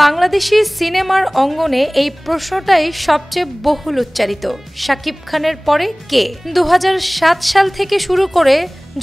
বাংলাদেশি সিনেমার অঙ্গনে এই প্রশ্নটাই সবচেয়ে বহুল উচ্চারিত। শাকিব খানের পরে কে? 2007 সাল থেকে শুরু করে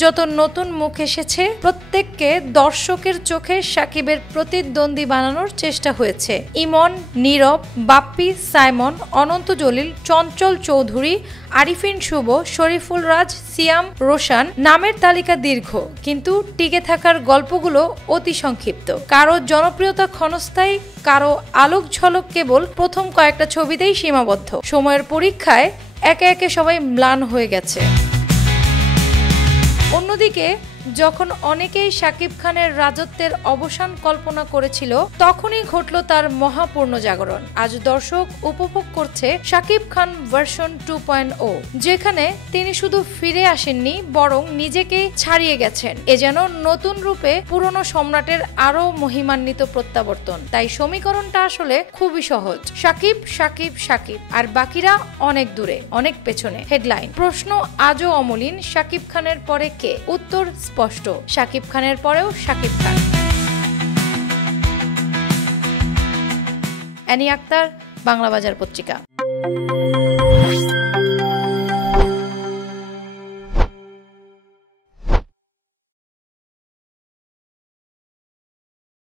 যত নতুন মুখ এসেছে প্রত্যেককে দর্শকের চোখে শাকিবের প্রতিদ্বন্দ্বী বানানোর চেষ্টা হয়েছে। ইমন, নীরব, বাপ্পি, সাইমন, অনন্ত জলিল, চঞ্চল চৌধুরী, আরিফিন শুভ, শরীফুল রাজ, সিয়াম, রোশান, নামের তালিকা দীর্ঘ, কিন্তু টিকে থাকার গল্পগুলো অতি সংক্ষিপ্ত। কারো জনপ্রিয়তা ক্ষণস্থায়ী, কারো আলোক ঝলক কেবল প্রথম কয়েকটা ছবিতেই সীমাবদ্ধ। সময়ের পরীক্ষায় একে একে সবাই ম্লান হয়ে গেছে। অন্যদিকে যখন অনেকেই শাকিব খানের রাজত্বের অবসান কল্পনা করেছিল, তখনই ঘটল তার মহাপূর্ণ জাগরণ। আজ দর্শক উপভোগ করছে শাকিব খান ভার্সন 2.0, যেখানে তিনি শুধু ফিরে আসেননি, বরং নিজেকে ছাড়িয়ে গেছেন। এ যেন নতুন রূপে পুরনো সম্রাটের আরো মহিমান্বিত প্রত্যাবর্তন। তাই সমীকরণটা আসলে খুবই সহজ: শাকিব, শাকিব, শাকিব, আর বাকিরা অনেক দূরে, অনেক পেছনে। হেডলাইন: প্রশ্ন আজও অমলিন, শাকিব খানের পরে কে? উত্তর স্পষ্ট: শাকিব খানের পরেও শাকিব খান। অ্যানি আক্তার, বাংলা বাজার পত্রিকা।